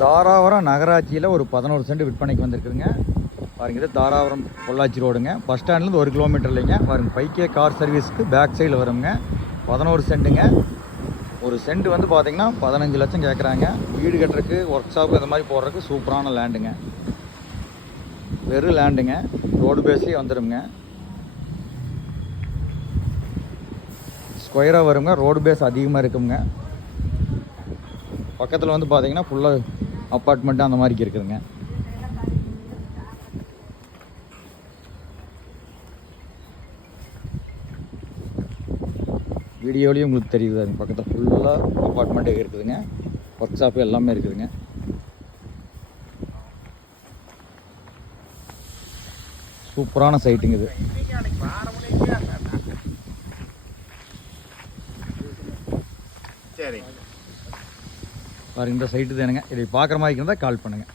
தாராபுரம் நகராட்சியில் ஒரு 11 சென்ட் விற்பனைக்கு வந்திருக்குதுங்க. பாருங்க, இது தாராபுரம் பொள்ளாச்சி ரோடுங்க. பஸ் ஸ்டாண்ட்லேருந்து 1 கிலோமீட்டர் இல்லைங்க. பாருங்க, 5K கார் சர்வீஸ்க்கு பேக் சைடில் வருங்க. 11 சென்ட்டுங்க. ஒரு சென்ட் வந்து பார்த்தீங்கன்னா 15 லட்சம் கேட்குறாங்க. வீடு கட்டுறதுக்கு, ஒர்க் ஷாப்பு இந்த மாதிரி போடுறதுக்கு சூப்பரான லேண்டுங்க. வெறும் லேண்டுங்க. ரோடு பேஸ்லேயே வந்துடுங்க. ஸ்கொயராக வருங்க. ரோடு பேஸ் அதிகமாக இருக்குங்க. பக்கத்தில் வந்து பார்த்தீங்கன்னா ஃபுல்லாக அப்பார்ட்மெண்ட்டு அந்த மாதிரி இருக்குதுங்க. வீடியோலையும் உங்களுக்கு தெரியுது. பக்கத்தில் ஃபுல்லாக அப்பார்ட்மெண்ட்டு இருக்குதுங்க. ஒர்க் ஷாப்பு எல்லாமே இருக்குதுங்க. சூப்பரான சைட்டுங்க இது. சரி பாருங்க, இந்த சைட்டு தானுங்க. இதை பார்க்குற மாதிரி இருந்தால் கால் பண்ணுங்கள்.